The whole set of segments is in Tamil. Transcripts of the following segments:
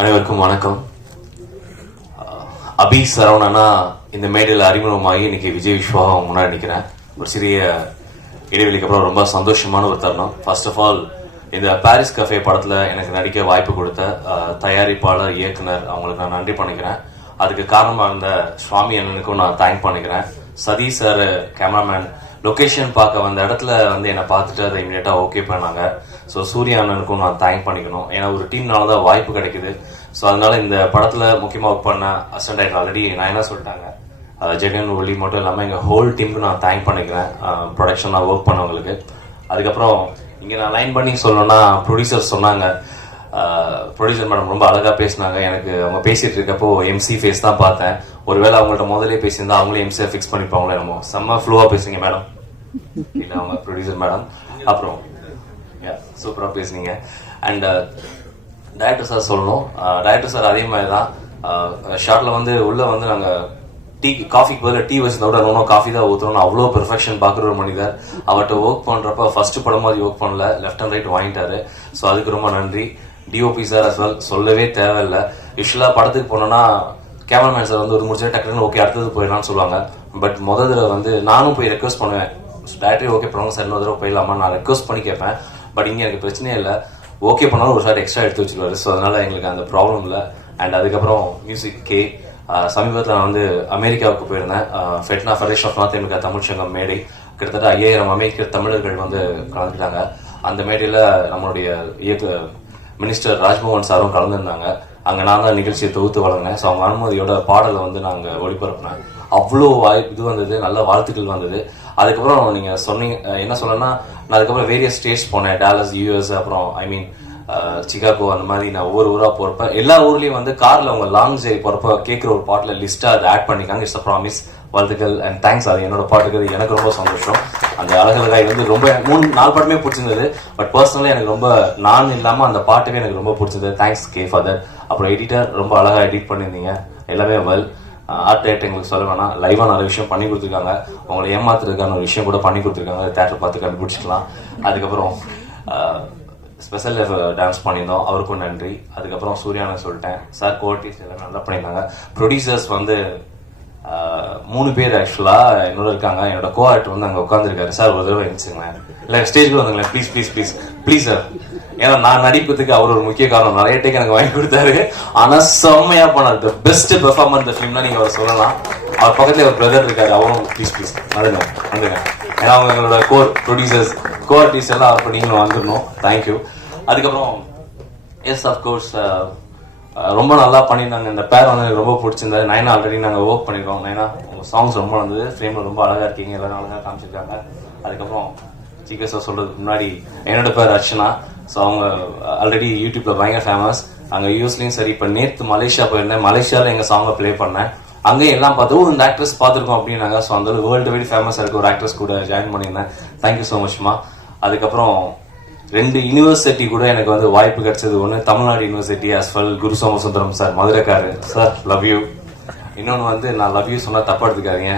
அனைவருக்கும் வணக்கம். அபி சரவணனா இந்த மேடையில் அறிமுகமாகி இன்னைக்கு விஜய் விஸ்வாக முன்னாடி நிற்கிறேன். ஒரு சிறிய இடைவெளிக்கு அப்புறம் ரொம்ப சந்தோஷமான ஒரு தருணம். ஃபர்ஸ்ட் ஆஃப் ஆல் இந்த பாரிஸ் கஃபே படத்தில் எனக்கு நடிக்க வாய்ப்பு கொடுத்த தயாரிப்பாளர், இயக்குனர் அவங்களுக்கு நான் நன்றி பண்ணிக்கிறேன். அதுக்கு காரணமாக இருந்த சுவாமி அண்ணனுக்கும் நான் தேங்க் பண்ணிக்கிறேன். சதீஷ் சார் கேமராமேன் லொக்கேஷன் பார்க்க வந்த இடத்துல வந்து என்னை பார்த்துட்டு அதை இமீடியட்டாக ஓகே பண்ணாங்க. ஸோ சூர்யா அண்ணனுக்கும் நான் தேங்க் பண்ணிக்கணும். ஏன்னா ஒரு டீம்னால தான் வாய்ப்பு கிடைக்குது. ஸோ அதனால இந்த படத்தில் முக்கியமாக ஒர்க் பண்ண அசிஸ்டன்ட் டைரக்டர் ஆல்ரெடி நான் என்ன சொல்லிட்டாங்க, ஜெகன் ஒளி மட்டும் இல்லாமல் எங்கள் ஹோல் டீமுக்கு நான் தேங்க் பண்ணிக்கிறேன், ப்ரொடக்ஷனாக ஒர்க் பண்ணவங்களுக்கு. அதுக்கப்புறம் இங்கே நான் லைன் பண்ணி சொல்லணும்னா ப்ரொடியூசர் சொன்னாங்க, ப்ரொடியூசர் மேடம் ரொம்ப அழகாக பேசினாங்க. எனக்கு அவங்க பேசிகிட்டு இருக்கப்போ எம்சி ஃபேஸ் தான் பார்த்தேன். ஒருவேளை அவங்கள்ட்ட முதலே பேசியிருந்தா அவங்களே எம்சியை ஃபிக்ஸ் பண்ணிப்பாங்களே. நம்ம செம்ம ஃப்ளூவாக பேசுறீங்க மேடம், இல்லை அவங்க ப்ரொடியூசர் மேடம். அப்புறம் சூப்பராக பேசுனீங்க. அண்ட் டைரக்டர் சார் சொல்லணும், டைரக்டர் சார் அதே மாதிரி தான் ஷார்ட்ல வந்து உள்ள வந்து நாங்கள் காஃபிக்கு பதில் டீ வச்சதை விட இன்னும் காஃபி தான் ஊற்றுறோம். அவ்வளோ பெர்ஃபெக்ஷன் பார்க்குற ஒரு மனிதர். அவர்கிட்ட ஒர்க் பண்ணுறப்ப ஃபர்ஸ்ட் படம் மாதிரி ஒர்க் பண்ணல, லெஃப்ட் அண்ட் ரைட் வாங்கிட்டாரு. ஸோ அதுக்கு ரொம்ப நன்றி. டிஓபி சார் அஸ் வெல் சொல்லவே தேவையில்லை. யூஸ்வலாக படத்துக்கு போனோன்னா கேமராமேன் சார் வந்து ஒரு முடிச்சா டக்குன்னு ஓகே அடுத்தது போயிடலாம்னு சொல்லுவாங்க. பட் முதல்ல வந்து நானும் போய் ரெக்வஸ்ட் பண்ணுவேன், டேரக்டர் ஓகே பண்ணுவாங்க சார், இன்னொரு தடவை போயிடலாமா நான் ரெக்வஸ்ட் பண்ணி கேட்பேன். பட் இங்கே எனக்கு பிரச்சனையே இல்லை, ஓகே பண்ணாலும் ஒரு ஷார்ட் எக்ஸ்ட்ரா எடுத்து வச்சுருவாரு. ஸோ அதனால எங்களுக்கு அந்த ப்ராப்ளம் இல்லை. அண்ட் அதுக்கப்புறம் மியூசிக் கே சமீபத்தில் நான் வந்து அமெரிக்காவுக்கு போயிருந்தேன். FeTNA federation of North America Tamil Sangam மேடை, கிட்டத்தட்ட 5000 அமெரிக்க தமிழர்கள் வந்து கலந்துட்டாங்க. அந்த மேடையில் நம்மளுடைய மினிஸ்டர் ராஜ்மோகன் சாரும் கலந்துருந்தாங்க. அங்கே நான் தான் நிகழ்ச்சியை தொகுத்து வழங்கினேன். ஸோ அவங்க அனுமதியோட பாடலை வந்து நாங்கள் ஒளிபரப்பினேன். அவ்வளோ இது வந்தது, நல்ல வாழ்த்துக்கள் வந்தது. அதுக்கப்புறம் நீங்கள் சொன்னீங்க என்ன சொல்லணும்னா, நான் அதுக்கப்புறம் வேரியஸ் ஸ்டேட்ஸ் போனேன், டாலஸ், யூஎஸ், அப்புறம் சிகாகோ, அந்த மாதிரி நான் ஒவ்வொரு ஊராக போகிறப்ப எல்லா ஊர்லேயும் வந்து காரில் அவங்க லாங் ஜெய் போகிறப்ப கேட்குற ஒரு பாட்டில் லிஸ்ட்டாக அதை ஆட் பண்ணிக்காங்க. It's a promise. வாழ்த்துக்கள் அண்ட் தேங்க்ஸ். அது என்னோட பாட்டுக்கு எனக்கு ரொம்ப சந்தோஷம். அந்த அழகழகாய் வந்து ரொம்ப 3-4 பாட்டுமே பிடிச்சிருந்தது. பட் பர்சனலாக எனக்கு ரொம்ப நான் இல்லாமல் அந்த பாட்டுமே எனக்கு ரொம்ப பிடிச்சிருந்தது. Thanks K father. அப்புறம் எடிட்டர் ரொம்ப அழகாக எடிட் பண்ணியிருந்தீங்க, எல்லாமே வெல். ஆர்ட் டைரக்டர் எங்களுக்கு சொல்ல வேணாம், லைவாக நிறைய விஷயம் பண்ணி கொடுத்துருக்காங்க. அவங்களை ஏமாத்துறதுக்கான ஒரு விஷயம் கூட பண்ணி கொடுத்துருக்காங்க, தேட்டர் பார்த்து கண்டுபிடிச்சிக்கலாம். அதுக்கப்புறம் ஸ்பெஷல் டான்ஸ் பண்ணியிருந்தோம், அவருக்கும் நன்றி. அதுக்கப்புறம் சூர்யானு சொல்லிட்டேன் சார், கோஆர்டிஸ்ட் எல்லாமே நல்லா பண்ணியிருந்தாங்க. ப்ரொடியூசர்ஸ் வந்து 3 பேர் ஆக்சுவலாக என்னோட இருக்காங்க. என்னோட கோஆர்ட் வந்து அங்கே உட்காந்துருக்காரு. சார் ஒரு தடவை இருந்துச்சுங்களேன், இல்லை ஸ்டேஜ்ல வந்துங்களேன் please please please please sir. ஏன்னா நான் நடிப்பதுக்கு அவர் ஒரு முக்கிய காரணம். நிறைய டேக் எனக்கு வாங்கி கொடுத்தாரு. ஆனால் செம்மையா பண்ணார். த பெஸ்ட் பெர்ஃபார்மர் இந்த ஃபிலிம்னா நீங்கள் அவர் சொல்லலாம். அவர் பக்கத்துல ஒரு பிரதர் இருக்காரு, அவரும் ப்ளீஸ் ப்ளீஸ் வந்துடுங்க வந்துடுங்க. ஏன்னா அவங்க எங்களோட ப்ரொடியூசர்ஸ் கோஆர்டிஸ்ட் எல்லாம் அப்போ நீங்களும் வந்துடணும். தேங்க்யூ. அதுக்கப்புறம் எஸ் அஃப்கோர்ஸ் ரொம்ப நல்லா பண்ணியிருந்தாங்க. இந்த பேர் வந்து எனக்கு ரொம்ப பிடிச்சிருந்தது. நைனா ஆல்ரெடி நாங்கள் ஒர்க் பண்ணியிருக்கோம். நைனா உங்கள் சாங்ஸ் ரொம்ப வந்தது, ஃப்ரேமில் ரொம்ப அழகாக இருக்கீங்க, எல்லாரும் அழகாக காமிச்சிருக்காங்க. அதுக்கப்புறம் சீக்கிரம் சொல்கிறதுக்கு முன்னாடி என்னோட பேர் அர்ச்சனா. ஸோ அவங்க ஆல்ரெடி யூடியூப்ல பயங்கர ஃபேமஸ். அங்கே யூஎஸ்லையும் சரி. இப்போ நேற்று மலேசியா போயிருந்தேன், மலேசியாவில் எங்கள் சாங்கை ப்ளே பண்ணேன். அங்கே எல்லாம் பார்த்து இந்த ஆக்ட்ரஸ் பார்த்துருக்கோம் அப்படின்னாங்க. ஸோ அந்த வேர்ல்டு வைட் ஃபேமஸாக இருக்க ஒரு ஆக்ட்ரஸ் கூட ஜாயின் பண்ணியிருந்தேன். தேங்க்யூ ஸோ மச்மா. அதுக்கப்புறம் 2 யூனிவர்சிட்டி கூட எனக்கு வந்து வாய்ப்பு கிடைச்சது. ஒன்று Tamil Nadu university as well, Guru Somasundaram sir மதுரைக்காரு சார், லவ் யூ. இன்னொன்று வந்து நான் லவ் யூ சொன்னால் தப்பா எடுத்துக்காதீங்க,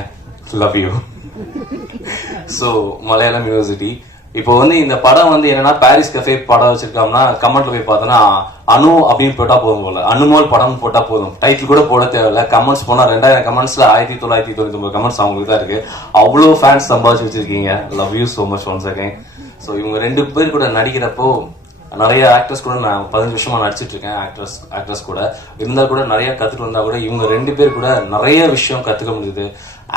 love you. So Malayalam university. இப்போ வந்து இந்த படம் வந்து என்னன்னா பாரிஸ் கஃபே படம் வச்சிருக்கோம்னா கமெண்ட்ல போய் பார்த்தோன்னா அனு அப்படின்னு போட்டா போதும், போல அனுமோல் படம் போட்டா போதும், டைட்டில் கூட போட தேவையில்ல. கமெண்ட்ஸ் போனா 2000 கமெண்ட்ஸ்ல 1999 கமெண்ட்ஸ் அவங்களுக்கு தான் இருக்கு. அவ்வளோ ஃபேன்ஸ் சம்பாதிச்சு வச்சிருக்கீங்க. Love you so much once again. So இவங்க 2 பேர் கூட நடிக்கிறப்போ நிறைய ஆக்டர்ஸ் கூட நான் 15 வருஷமா நடிச்சிட்டு இருக்கேன். ஆக்டர்ஸ் கூட இருந்தால் கூட நிறைய கத்துட்டு வந்தா கூட இவங்க 2 பேர் கூட நிறைய விஷயம் கத்துக்க முடியுது.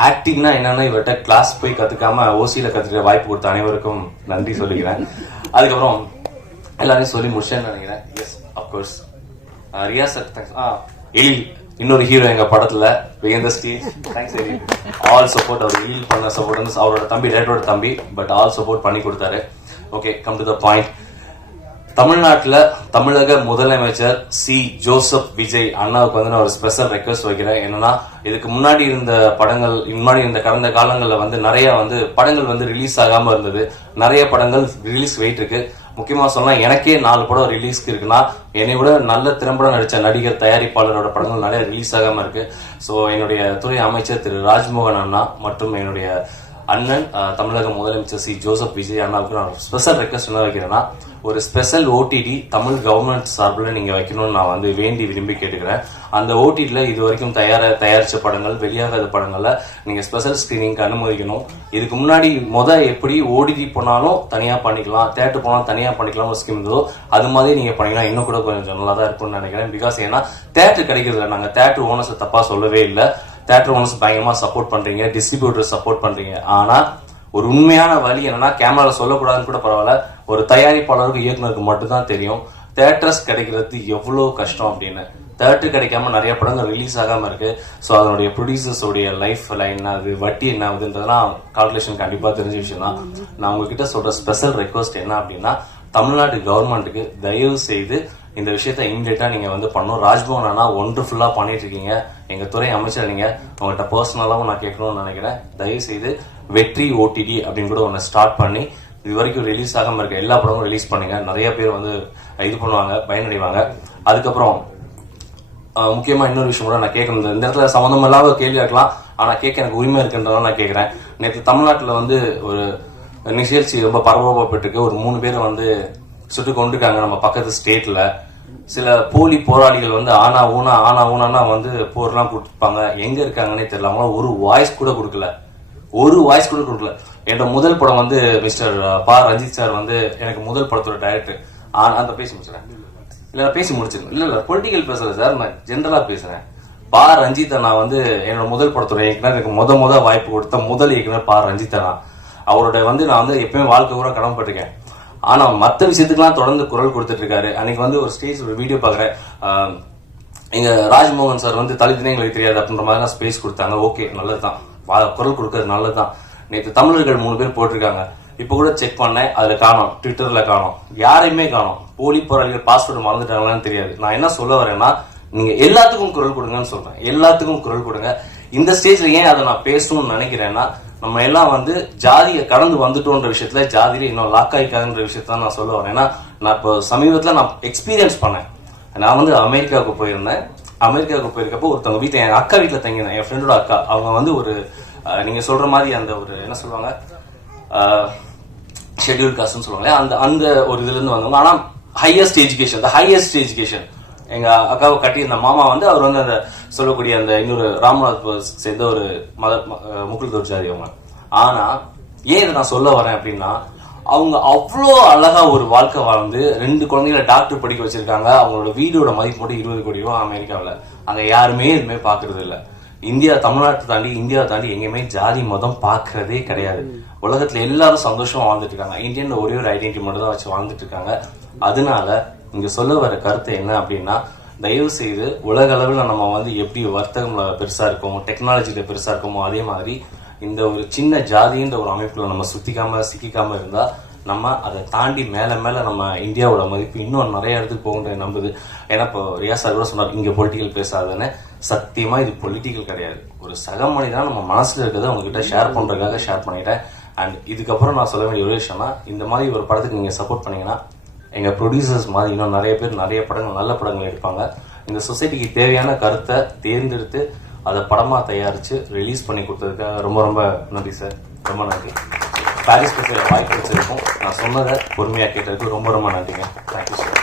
ஆக்டிங்னா என்னன்னா இவர்கிட்ட கிளாஸ் போய் கத்துக்காம ஓசியில கத்துக்க வாய்ப்பு கொடுத்த அனைவருக்கும் நன்றி சொல்லிக்கிறேன். அதுக்கப்புறம் எல்லாரையும் சொல்லி முடிச்சேன்னு நினைக்கிறேன். எஸ் அப்கோர்ஸ் ரியாஸ் எழில் இன்னொரு ஹீரோ எங்க படத்துல வேந்த stage. Thanks Ezhil. All support. அவர் எழில் பண்ண சப்போர்ட் வந்து அவரோட தம்பி, டேரக்டரோட தம்பி, பட் ஆல் சப்போர்ட் பண்ணி கொடுத்தாரு. Okay, come to the point. தமிழ்நாட்டில் தமிழக முதலமைச்சர் சி ஜோசப் விஜய் அண்ணாவுக்கு வந்து நான் ஒரு ஸ்பெஷல் ரெக்வஸ்ட் வைக்கிறேன். என்னன்னா இதுக்கு முன்னாடி இருந்த படங்கள், முன்னாடி இருந்த கடந்த காலங்களில் வந்து நிறைய வந்து படங்கள் வந்து ரிலீஸ் ஆகாம இருந்தது. நிறைய படங்கள் ரிலீஸ் வெயிட் இருக்கு. முக்கியமா சொன்னா எனக்கே 4 படம் ரிலீஸ்க்கு இருக்குன்னா என்னை விட நல்ல திறம்பட நடிச்ச நடிகர், தயாரிப்பாளரோட படங்கள் நிறைய ரிலீஸ் ஆகாம இருக்கு. ஸோ என்னுடைய துறை அமைச்சர் திரு ராஜ்மோகன் அண்ணா மற்றும் என்னுடைய அண்ணன் தமிழக முதலமைச்சர் சி ஜோசப் விஜய் அண்ணாவுக்கு நான் ஸ்பெஷல் ரெக்வஸ்ட் என்ன வைக்கிறேன்னா, ஒரு ஸ்பெஷல் ஓடிடி தமிழ் கவர்மெண்ட் சார்பில் நீங்க வைக்கணும்னு நான் வந்து வேண்டி விரும்பி கேட்டுக்கிறேன். அந்த ஓடிடில இது வரைக்கும் தயாரிச்ச படங்கள், வெளியாகாத படங்கள்ல நீங்க ஸ்பெஷல் ஸ்கிரீனிங்க்கு அனுமதிக்கணும். இதுக்கு முன்னாடி எப்படி ஓடிடி போனாலும் தனியா பண்ணிக்கலாம், தேட்டர் போனாலும் தனியா பண்ணிக்கலாம் ஒரு ஸ்கீம் இருந்ததோ, அது மாதிரி நீங்க பண்ணீங்கன்னா இன்னும் கூட கொஞ்சம் நல்லா தான் இருக்கும்னு நினைக்கிறேன். பிகாஸ் ஏன்னா தேட்டர் கிடைக்கிறது இல்லை. நாங்க தேட்டர் ஓனர்ஸ் தப்பா சொல்லவே இல்லை. தேட்டர் ஓனர்ஸ் பயங்கரமா சப்போர்ட் பண்றீங்க, டிஸ்ட்ரிபியூட்டர் சப்போர்ட் பண்றீங்க. ஆனா ஒரு உண்மையான வழி என்னன்னா, கேமரால சொல்லக்கூடாதுன்னு கூட பரவாயில்ல, ஒரு தயாரிப்பாளருக்கு இயக்குனருக்கு மட்டும்தான் தெரியும் தேட்டர்ஸ் கிடைக்கிறது எவ்வளவு கஷ்டம் அப்படின்னு. தேட்டர் கிடைக்காம நிறைய படங்கள் ரிலீஸ் ஆகாம இருக்கு. ஸோ அதனுடைய ப்ரொடியூசர்ஸ் உடைய லைஃப் லைன் அது வட்டி என்ன ஆகுதுன்றதுலாம் கால்குலேஷன் கண்டிப்பா தெரிஞ்ச விஷயம் தான். நான் உங்ககிட்ட சொல்ற ஸ்பெஷல் ரெக்வஸ்ட் என்ன அப்படின்னா, தமிழ்நாடு கவர்மெண்ட்டுக்கு தயவு செய்து இந்த விஷயத்த இம்மிடியேட்டா நீங்க வந்து பண்ணணும். ராஜ்பவன் அண்ணா ஒண்டர்ஃபுல்லா பண்ணிட்டு இருக்கீங்க. எங்க துறை அமைச்சர் நீங்க, உங்கள்கிட்ட பர்சனலாவும் நான் கேட்கணும்னு நினைக்கிறேன். தயவு செய்து வெற்றி ஓடிடி அப்படின்னு கூட ஒன்னு ஸ்டார்ட் பண்ணி இது வரைக்கும் ரிலீஸ் ஆகாம இருக்க எல்லா படமும் ரிலீஸ் பண்ணுங்க. நிறைய பேர் வந்து இது பண்ணுவாங்க, பயனடைவாங்க. அதுக்கப்புறம் முக்கியமா இன்னொரு விஷயம் கூட நான் கேட்கணும். இந்த இடத்துல சம்மந்தம் இல்லாத கேள்வியா இருக்கலாம், ஆனா கேட்க எனக்கு உரிமை இருக்குன்றதால நான் கேட்கிறேன். நேற்று தமிழ்நாட்டுல வந்து ஒரு நிகழ்ச்சி ரொம்ப பரபரப்பட்டிருக்கு. ஒரு 3 பேரை வந்து சுட்டு கொண்டுருக்காங்க நம்ம பக்கத்து ஸ்டேட்ல. சில போலி போராளிகள் வந்து ஆனா ஊனா வந்து போர்லாம் கொடுத்துருப்பாங்க. எங்க இருக்காங்கன்னே தெரியல. அவங்க ஒரு வாய்ஸ் கூட கொடுக்கல. என்னோட முதல் படம் வந்து மிஸ்டர் பா ரஞ்சித் சார் வந்து எனக்கு முதல் படத்தோட டைரக்டர். அந்த பேசி முடிச்சிடறேன். இல்ல பேசி முடிச்சிருக்கேன். இல்ல பொலிட்டிக்கல் பேசல சார், நான் ஜென்ரலா பேசுறேன். பா ரஞ்சித் அண்ணா வந்து என்னோட முதல் படத்தோட இயக்குனர். எனக்கு முத வாய்ப்பு கொடுத்த முதல் இயக்குனர் பா ரஞ்சித் அண்ணா. அவரோட வந்து நான் வந்து எப்பயுமே வாழ்க்கை கூட கடமைப்பட்டிருக்கேன். ஆனா மற்ற விஷயத்துக்குலாம் தொடர்ந்து குரல் கொடுத்துட்டு இருக்காரு. அன்னைக்கு வந்து ஒரு ஸ்டேஜ் ஒரு வீடியோ பாக்குறேன். எங்க ராஜ்மோகன் சார் வந்து தலித்தினே எங்களுக்கு தெரியாது அப்படின்ற மாதிரி ஸ்பேஸ் கொடுத்தாங்க. ஓகே, நல்லதுதான், குரல் கொடுக்கறது நல்லதுதான். நேற்று தமிழர்கள் 3 பேர் போட்டிருக்காங்க. இப்ப கூட செக் பண்ணேன், அதுல காணோம், ட்விட்டர்ல காணோம், யாரையுமே காணோம். போலி போராளிகள் பாஸ்வேர்டு மறந்துட்டாங்களான்னு தெரியாது. நான் என்ன சொல்ல வரேன்னா, நீங்க எல்லாத்துக்கும் குரல் கொடுங்கன்னு சொல்றேன். எல்லாத்துக்கும் குரல் கொடுங்க. இந்த ஸ்டேஜ்ல ஏன் அதை நான் பேசணும்னு நினைக்கிறேன்னா, நம்ம எல்லாம் வந்து ஜாதியை கடந்து வந்துட்டோன்ற விஷயத்துல ஜாதியில இன்னும் லாக் ஆகிக்காதுன்ற விஷயத்த நான் சொல்ல வரேன். ஏன்னா நான் இப்போ சமீபத்துல நான் எக்ஸ்பீரியன்ஸ் பண்ணேன். நான் வந்து அமெரிக்காவுக்கு போயிருந்தேன். அமெரிக்காவுக்கு போயிருக்கப்போ ஒருத்தவங்க வீட்டை, என் அக்கா வீட்டுல தங்கினேன். என் ஃப்ரெண்டோட அக்கா. அவங்க வந்து ஒரு நீங்க சொல்ற மாதிரி அந்த ஒரு என்ன சொல்லுவாங்க, ஷெட்யூல் காஸ்ட்னு சொல்லுவாங்களே, அந்த ஒரு இதுல இருந்து வந்தவங்க. ஆனா ஹையஸ்ட் எஜுகேஷன் எங்க அக்காவை கட்டி இந்த மாமா வந்து அவர் வந்து அந்த சொல்லக்கூடிய அந்த இன்னொரு ராமநாத் சேர்ந்த ஒரு முக்குள் ஜாதி அவங்க. ஆனா ஏன் இதை நான் சொல்ல வரேன் அப்படின்னா, அவங்க அவ்வளோ அழகா ஒரு வாழ்க்கை வாழ்ந்து 2 குழந்தைகளை டாக்டர் படிக்க வச்சிருக்காங்க. அவங்களோட வீடோட மதிப்பு மட்டும் 20 கோடி ரூபாய் அமெரிக்காவில். அங்க யாருமே எதுவுமே பாக்குறது இல்லை. தமிழ்நாட்டை தாண்டி இந்தியாவை தாண்டி எங்கேயுமே ஜாதி மதம் பாக்குறதே கிடையாது. உலகத்துல எல்லாரும் சந்தோஷமா வாழ்ந்துட்டு இருக்காங்க. இந்தியன் ஒரே ஒரு ஐடென்டிட்டி மட்டும் தான் வச்சு வாழ்ந்துட்டு இருக்காங்க. அதனால இங்க சொல்ல வர கருத்து என்ன அப்படின்னா, தயவு செய்து உலக அளவில் நம்ம வந்து எப்படி வர்த்தகம்ல பெருசா இருக்கோமோ, டெக்னாலஜில பெருசா இருக்கோமோ, அதே மாதிரி இந்த ஒரு சின்ன ஜாதின்ற ஒரு அமைப்புல நம்ம சிக்கிக்காம இருந்தா நம்ம அதை தாண்டி மேல நம்ம இந்தியாவோட மதிப்பு இன்னும் நிறைய இடத்துக்கு போகுன்ற நம்புது. ஏன்னா இப்போ ரியாஸ் சார் கூட சொன்னார், இங்க பொலிட்டிக்கல் பேசாதுன்னு. சத்தியமா இது பொலிட்டிக்கல் கிடையாது. ஒரு சக மனிதனா நம்ம மனசுல இருக்கிறத உங்ககிட்ட ஷேர் பண்றதுக்காக ஷேர் பண்ணிட்டேன். அண்ட் இதுக்கப்புறம் நான் சொல்ல வேண்டிய ஒரு விஷயம்னா, இந்த மாதிரி ஒரு படத்துக்கு நீங்க சப்போர்ட் பண்ணீங்கன்னா, எங்க ப்ரொடியூசர்ஸ் மாதிரி இன்னும் நிறைய பேர் நிறைய படங்கள், நல்ல படங்கள் எடுப்பாங்க. இந்த சொசைட்டிக்கு தேவையான கருத்தை தேர்ந்தெடுத்து அதை படமா தயாரிச்சு ரிலீஸ் பண்ணி கொடுத்ததுக்காக ரொம்ப ரொம்ப நன்றி சார். ரொம்ப நன்றி. பாரிஸ் கஃபேல வாய்ப்பு வச்சிருக்கோம். நான் சொன்னதை பொறுமையா கேட்டதுக்கு ரொம்ப ரொம்ப நன்றிங்க. Thank you sir.